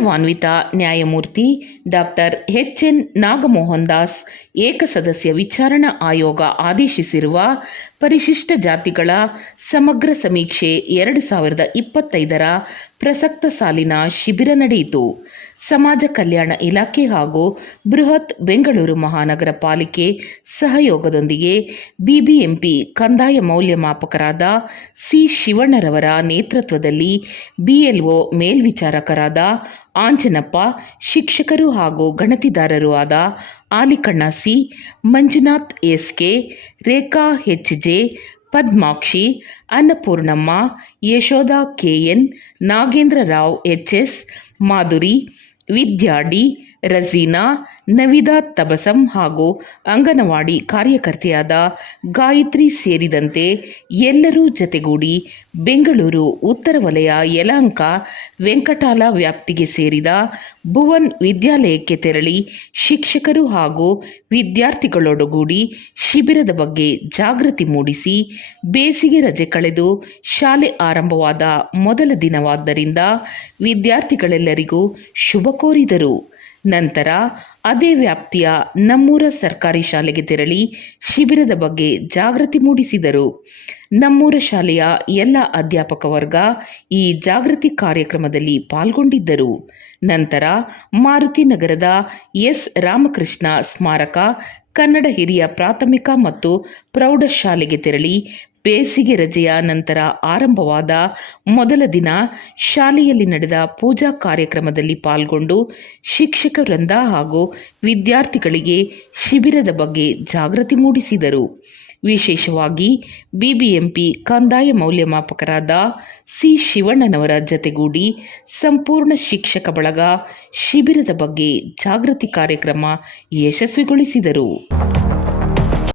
ಗೌರವಾನ್ವಿತ ನ್ಯಾಯಮೂರ್ತಿ ಡಾಕ್ಟರ್ ಎಚ್.ಎನ್. ನಾಗಮೋಹನ್ ದಾಸ್ ಏಕಸದಸ್ಯ ವಿಚಾರಣಾ ಆಯೋಗ ಆದೇಶಿಸಿರುವ ಪರಿಶಿಷ್ಟ ಜಾತಿಗಳ ಸಮಗ್ರ ಸಮೀಕ್ಷೆ 2025ರ ಪ್ರಸಕ್ತ ಸಾಲಿನ ಶಿಬಿರ ನಡೆಯಿತು. ಸಮಾಜ ಕಲ್ಯಾಣ ಇಲಾಖೆ ಹಾಗೂ ಬೃಹತ್ ಬೆಂಗಳೂರು ಮಹಾನಗರ ಪಾಲಿಕೆ ಸಹಯೋಗದೊಂದಿಗೆ ಬಿಬಿಎಂಪಿ ಕಂದಾಯ ಮೌಲ್ಯಮಾಪಕರಾದ ಸಿ. ಶಿವಣ್ಣರವರ ನೇತೃತ್ವದಲ್ಲಿ ಬಿಎಲ್ಒ ಮೇಲ್ವಿಚಾರಕರಾದ ಆಂಜನಪ್ಪ, ಶಿಕ್ಷಕರು ಹಾಗೂ ಗಣತಿದಾರರು ಆದ ಆಲಿಕಣ್ಣ ಸಿ, ಮಂಜುನಾಥ್ ಎಸ್.ಕೆ, ರೇಖಾ ಎಚ್.ಜೆ, ಪದ್ಮಾಕ್ಷಿ, ಅನ್ನಪೂರ್ಣಮ್ಮ, ಯಶೋಧ ಕೆ.ಎನ್, ನಾಗೇಂದ್ರ ರಾವ್ ಎಚ್.ಎಸ್, ಮಾಧುರಿ, ವಿದ್ಯಾ ಡಿ, ರಜೀನಾ, ನವಿದಾ ತಬಸಂ ಹಾಗೂ ಅಂಗನವಾಡಿ ಕಾರ್ಯಕರ್ತೆಯಾದ ಗಾಯತ್ರಿ ಸೇರಿದಂತೆ ಎಲ್ಲರೂ ಜತೆಗೂಡಿ ಬೆಂಗಳೂರು ಉತ್ತರ ವಲಯ ಯಲಹಂಕ ವೆಂಕಟಾಲ ವ್ಯಾಪ್ತಿಗೆ ಸೇರಿದ ಭುವನ್ ವಿದ್ಯಾಲಯಕ್ಕೆ ತೆರಳಿ ಶಿಕ್ಷಕರು ಹಾಗೂ ವಿದ್ಯಾರ್ಥಿಗಳೊಡಗೂಡಿ ಶಿಬಿರದ ಬಗ್ಗೆ ಜಾಗೃತಿ ಮೂಡಿಸಿ ಬೇಸಿಗೆ ರಜೆ ಕಳೆದು ಶಾಲೆ ಆರಂಭವಾದ ಮೊದಲ ದಿನವಾದ್ದರಿಂದ ವಿದ್ಯಾರ್ಥಿಗಳೆಲ್ಲರಿಗೂ ಶುಭ ಕೋರಿದರು. ನಂತರ ಅದೇ ವ್ಯಾಪ್ತಿಯ ನಮ್ಮೂರ ಸರ್ಕಾರಿ ಶಾಲೆಗೆ ತೆರಳಿ ಶಿಬಿರದ ಬಗ್ಗೆ ಜಾಗೃತಿ ಮೂಡಿಸಿದರು. ನಮ್ಮೂರ ಶಾಲೆಯ ಎಲ್ಲ ಅಧ್ಯಾಪಕ ವರ್ಗ ಈ ಜಾಗೃತಿ ಕಾರ್ಯಕ್ರಮದಲ್ಲಿ ಪಾಲ್ಗೊಂಡಿದ್ದರು. ನಂತರ ಮಾರುತಿ ನಗರದ ಎಸ್. ರಾಮಕೃಷ್ಣ ಸ್ಮಾರಕ ಕನ್ನಡ ಹಿರಿಯ ಪ್ರಾಥಮಿಕ ಮತ್ತು ಪ್ರೌಢಶಾಲೆಗೆ ತೆರಳಿ ಬೇಸಿಗೆ ರಜೆಯ ನಂತರ ಆರಂಭವಾದ ಮೊದಲ ದಿನ ಶಾಲೆಯಲ್ಲಿ ನಡೆದ ಪೂಜಾ ಕಾರ್ಯಕ್ರಮದಲ್ಲಿ ಪಾಲ್ಗೊಂಡು ಶಿಕ್ಷಕ ವೃಂದ ಹಾಗೂ ವಿದ್ಯಾರ್ಥಿಗಳಿಗೆ ಶಿಬಿರದ ಬಗ್ಗೆ ಜಾಗೃತಿ ಮೂಡಿಸಿದರು. ವಿಶೇಷವಾಗಿ ಬಿಬಿಎಂಪಿ ಕಂದಾಯ ಮೌಲ್ಯಮಾಪಕರಾದ ಸಿ. ಶಿವಣ್ಣನವರ ಜತೆಗೂಡಿ ಸಂಪೂರ್ಣ ಶಿಕ್ಷಕ ಬಳಗ ಶಿಬಿರದ ಬಗ್ಗೆ ಜಾಗೃತಿ ಕಾರ್ಯಕ್ರಮ ಯಶಸ್ವಿಗೊಳಿಸಿದರು.